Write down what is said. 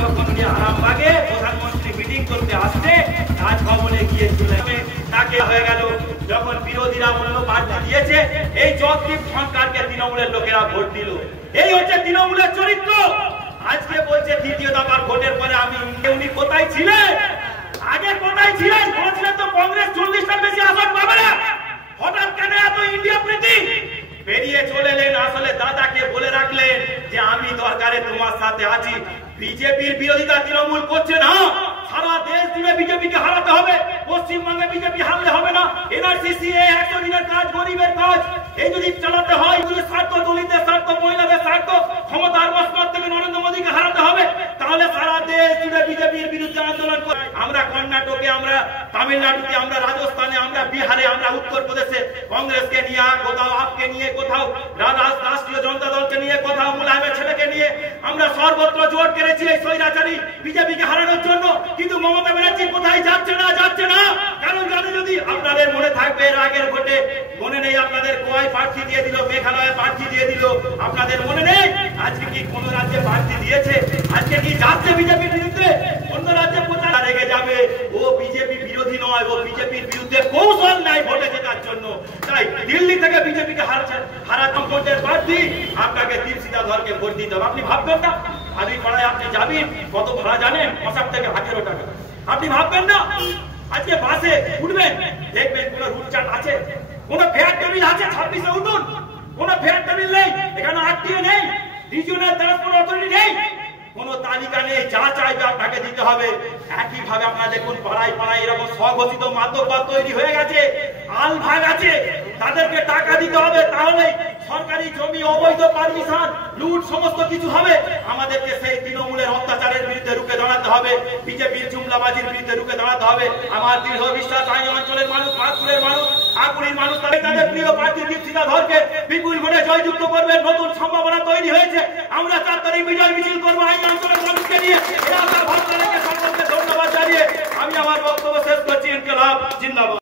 যখন উনি আরামবাগে প্রধানমন্ত্রী মিটিং করতে আসছে রাজভবনে গিয়েছিল, তাকে হয়ে গেল যখন বিরোধীরা বলল প্রার্থী দিয়েছে, এই জগদীপ সরকারকে তৃণমূলের লোকেরা ভোট দিল। এই হচ্ছে তৃণমূলের চরিত্র। আজকে বলছে দ্বিতীয় দফার ভোটের পরে আমি, উনি কোথায় ছিলেন? আগে কোথায় ছিলেন? বলছিলেন তো কংগ্রেস 40টার বেশি আসন পাবে না, হঠাৎ কেন এত ইন্ডিয়া প্রীতি? বেরিয়ে চলে এলেন, আসলে দাদাকে বলে রাখলেন যে আমি দরকারে তোমার সাথে আছি। বিজেপির বিরোধিতা তৃণমূল করছে না, সারা দেশ জুড়ে বিজেপিকে হারাতে হবে। পশ্চিমবঙ্গে বিজেপি হারলে হবে না। এনআরসি 100 দিনের কাজ, গরিবের কাজ, এই যদি চালাতে হয়, স্বার্থ, দলিতদের স্বার্থ, মহিলাদের স্বার্থ, ক্ষমতার বস্ত্র থেকে নরেন্দ্র মোদীকে হারাতে হবে, তাহলে সারা দেশ জুড়ে বিজেপির বিরুদ্ধে আন্দোলন করে। আমরা কর্ণাটকে, আমরা তামিলনাড়ুতে, আমরা রাজস্থানে, আমরা বিহারে, আমরা উত্তরপ্রদেশে কংগ্রেসকে নিয়ে, কোথাও আপকে নিয়ে, কোথাও রাষ্ট্রীয় জনতা দলকে নিয়ে, কোথাও মুলায়মের ছেলেকে নিয়ে আমরা সর্বত্র জোট করেছি এই স্বৈরাচারী বিজেপিকে হারানোর জন্য। কিন্তু মমতা ব্যানার্জি কোথায় যাচ্ছে না, যাচ্ছে না। কারণ জানে, যদি আপনাদের মনে থাকবে এর আগের ভোটে, মনে নেই আপনাদের গোয়ায় প্রার্থী দিয়ে দিল, মেঘালয়ে প্রার্থী দিয়ে দিল, আপনাদের মনে নেই? আজকে কি কোন রাজ্যে প্রার্থী দিয়েছে? আজকে কি যাচ্ছে বিজেপির বিরুদ্ধে? অন্য রাজ্যে প্রচার রেগে যাবে, ও বিজেপি বিরোধী নয়, ও বিজেপির বিরুদ্ধে কৌশল নাই ভোটে জেতার জন্য। তাই দিল্লি থেকে বিজেপিকে হারাতাম ভোটের প্রার্থী, আপনাকে দীপশিখাধরকে ভোট দিতে হবে। আপনি ভাববেন না আদি পাড়ায় আপনি যাবেন, কত ভাড়া জানেন? ৫০ থেকে ১৮ টাকা। আপনি ভাববেন না আজকে বাসে উঠবেন, দেখবেন কোন রুট চার্ট আছে, কোন ফেয়ার টেবিল আছে? ২৬-এ উঠুন, কোন ফেয়ার টেবিল নেই, এখানে আরটিও নেই, রিজিওনাল ট্রান্সপোর্ট অথরিটি নেই, কোন তালিকা নেই। যা চাইবে আপনাকে দিতে হবে। একইভাবে আপনারা দেখুন পাড়ায় পাড়ায় এরকম স্বঘোষিত মাদকবাদ তৈরি হয়ে গেছে, আল ভাগ আছে, তাদেরকে টাকা দিতে হবে, তাহলে সরকারি জমি, অবৈধ পারমিশন, লুট, সমস্ত কিছু হবে। আমাদেরকে সেই তৃণমূলের অত্যাচারের বিরুদ্ধে রুখে দাঁড়াতে হবে, বিজেপির জুমলাবাজির বিরুদ্ধে রুখে দাঁড়াতে হবে। আমার দৃঢ় বিশ্বাস আইন অঞ্চলের মানুষ, মাদপুরের মানুষ, আকুড়ির মানুষ তাদের প্রিয় প্রার্থী দীপশিখাধরকে বিপুল ভোটে জয়যুক্ত করবে। নতুন সম্ভাবনা তৈরি হয়েছে। আমরা ৪ তারিখ বিজয় মিছিল করবো আইন অঞ্চলের মানুষকে নিয়ে। সকলকে ধন্যবাদ জানিয়ে আমি আমার বক্তব্য শেষ করছি। ইনকিলাব জিন্দাবাদ।